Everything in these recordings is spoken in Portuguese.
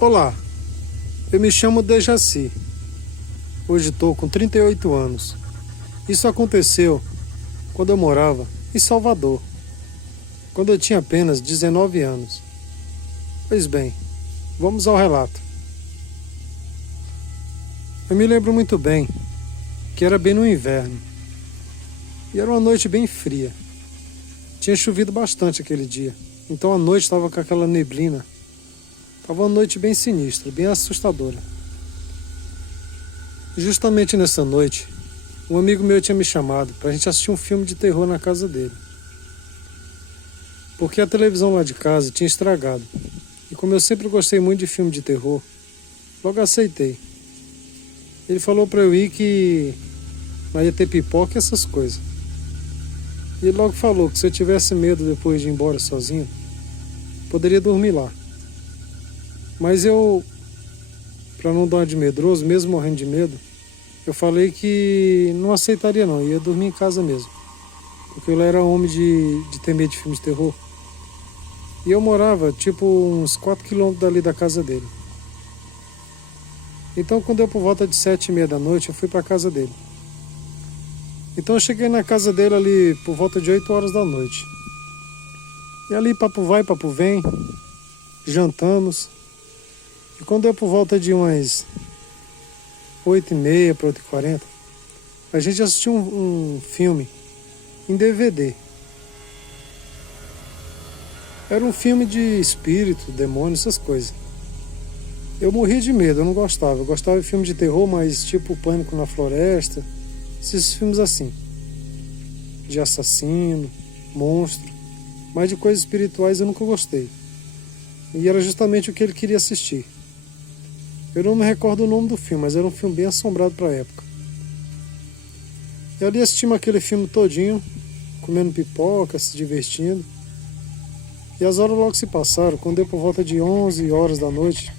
Olá, eu me chamo Dejaci. Hoje estou com 38 anos. Isso aconteceu quando eu morava em Salvador, quando eu tinha apenas 19 anos. Pois bem, vamos ao relato. Eu me lembro muito bem que era bem no inverno e era uma noite bem fria. Tinha chovido bastante aquele dia, então a noite estava com aquela neblina. Estava uma noite bem sinistra, bem assustadora. Justamente nessa noite, um amigo meu tinha me chamado para a gente assistir um filme de terror na casa dele. Porque a televisão lá de casa tinha estragado. E como eu sempre gostei muito de filme de terror, logo aceitei. Ele falou para eu ir que lá ia ter pipoca e essas coisas. E ele logo falou que se eu tivesse medo depois de ir embora sozinho, poderia dormir lá. Mas eu, para não dar uma de medroso, mesmo morrendo de medo, eu falei que não aceitaria não, ia dormir em casa mesmo. Porque eu era homem de ter medo de filmes de terror. E eu morava tipo uns 4 quilômetros dali da casa dele. Então quando deu por volta de 7h30 da noite, eu fui para a casa dele. Então eu cheguei na casa dele ali por volta de 8 horas da noite. E ali papo vai, papo vem, jantamos. E quando deu por volta de umas 8h30 para 8h40, a gente assistiu um filme em DVD. Era um filme de espírito, demônio, essas coisas. Eu morria de medo, eu não gostava. Eu gostava de filme de terror, mas tipo Pânico na Floresta, esses filmes assim. De assassino, monstro, mas de coisas espirituais eu nunca gostei. E era justamente o que ele queria assistir. Eu não me recordo o nome do filme, mas era um filme bem assombrado para a época. E ali assistimos aquele filme todinho, comendo pipoca, se divertindo. E as horas logo se passaram, quando deu por volta de 11 horas da noite,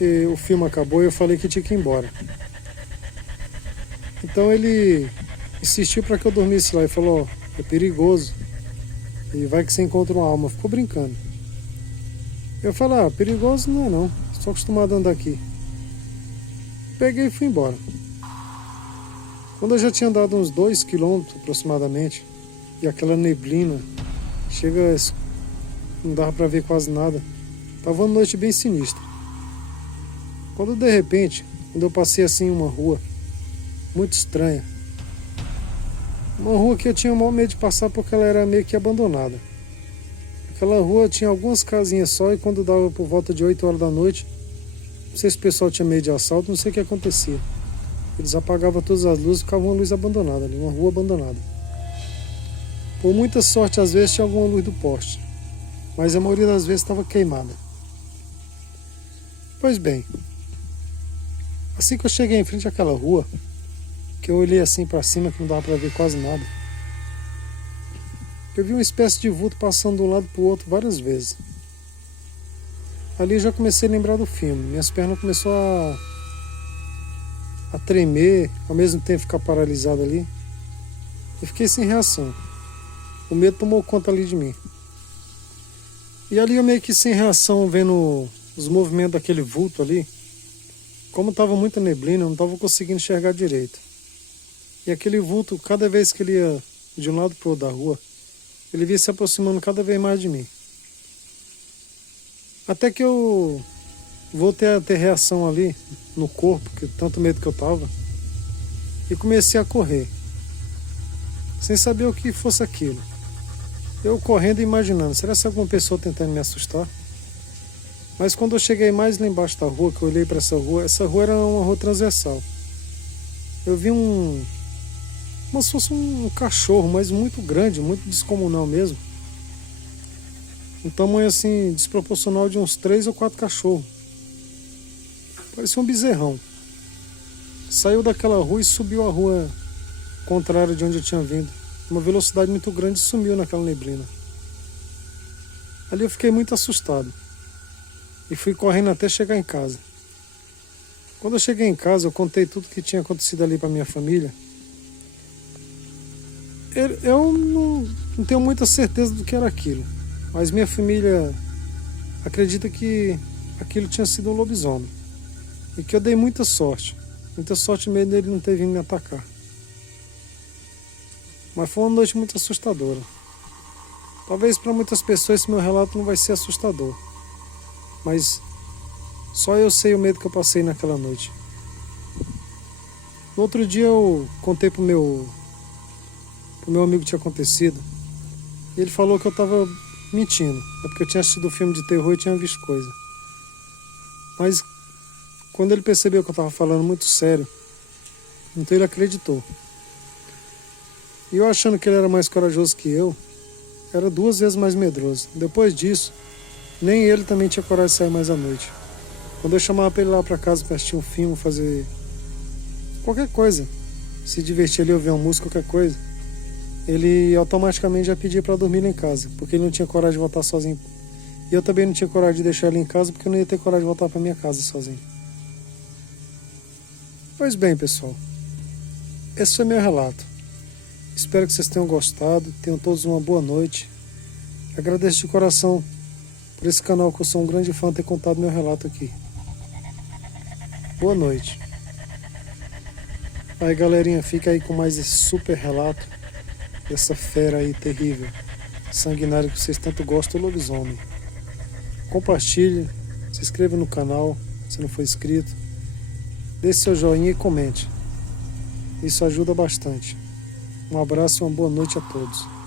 e o filme acabou e eu falei que tinha que ir embora. Então ele insistiu para que eu dormisse lá e falou, ó, é perigoso, e vai que você encontra uma alma. Ficou brincando. Eu falei, perigoso não é não, estou acostumado a andar aqui. Peguei e fui embora. Quando eu já tinha andado uns 2 quilômetros aproximadamente, e aquela neblina, não dava para ver quase nada, estava uma noite bem sinistra. Quando de repente, quando eu passei assim uma rua, muito estranha, uma rua que eu tinha o maior medo de passar porque ela era meio que abandonada. Aquela rua tinha algumas casinhas só e quando dava por volta de 8 horas da noite, não sei se o pessoal tinha medo de assalto, não sei o que acontecia. Eles apagavam todas as luzes e ficava uma luz abandonada ali, uma rua abandonada. Por muita sorte, às vezes tinha alguma luz do poste, mas a maioria das vezes estava queimada. Pois bem, assim que eu cheguei em frente àquela rua, que eu olhei assim para cima, que não dava para ver quase nada, eu vi uma espécie de vulto passando de um lado para o outro várias vezes. Ali eu já comecei a lembrar do filme, minhas pernas começaram a tremer, ao mesmo tempo ficar paralisado ali. Eu fiquei sem reação. O medo tomou conta ali de mim. E ali eu meio que sem reação, vendo os movimentos daquele vulto ali. Como estava muita neblina, eu não estava conseguindo enxergar direito. E aquele vulto, cada vez que ele ia de um lado para o outro da rua, ele vinha se aproximando cada vez mais de mim. Até que eu voltei a ter reação ali no corpo, que tanto medo que eu estava, e comecei a correr, sem saber o que fosse aquilo. Eu correndo e imaginando, será que alguma pessoa tentando me assustar? Mas quando eu cheguei mais lá embaixo da rua, que eu olhei para essa rua era uma rua transversal. Eu vi como se fosse um cachorro, mas muito grande, muito descomunal mesmo. Um tamanho assim, desproporcional de uns 3 ou 4 cachorros. Parecia um bezerrão. Saiu daquela rua e subiu a rua contrária de onde eu tinha vindo. Uma velocidade muito grande e sumiu naquela neblina. Ali eu fiquei muito assustado. E fui correndo até chegar em casa. Quando eu cheguei em casa, eu contei tudo que tinha acontecido ali para minha família. Eu não tenho muita certeza do que era aquilo. Mas minha família acredita que aquilo tinha sido um lobisomem. E que eu dei muita sorte mesmo dele não ter vindo me atacar. Mas foi uma noite muito assustadora. Talvez para muitas pessoas esse meu relato não vai ser assustador. Mas só eu sei o medo que eu passei naquela noite. No outro dia eu contei pro meu amigo que tinha acontecido. E ele falou que eu tava mentindo. É porque eu tinha assistido o filme de terror e tinha visto coisa. Mas quando ele percebeu que eu tava falando muito sério, então ele acreditou. E eu achando que ele era mais corajoso que eu, era 2 vezes mais medroso. Depois disso, nem ele também tinha coragem de sair mais à noite. Quando eu chamava pra ele lá pra casa pra assistir um filme, fazer qualquer coisa, se divertir ali, ouvir uma música, qualquer coisa, ele automaticamente já pedia pra dormir lá em casa, porque ele não tinha coragem de voltar sozinho. E eu também não tinha coragem de deixar ele em casa, porque eu não ia ter coragem de voltar pra minha casa sozinho. Pois bem, pessoal, esse foi meu relato. Espero que vocês tenham gostado, tenham todos uma boa noite. Agradeço de coração por esse canal, que eu sou um grande fã, ter contado meu relato aqui. Boa noite. Aí, galerinha, fica aí com mais esse super relato dessa fera aí terrível, sanguinária, que vocês tanto gostam, o lobisomem. Compartilhe, se inscreva no canal se não for inscrito, deixe seu joinha e comente. Isso ajuda bastante. Um abraço e uma boa noite a todos.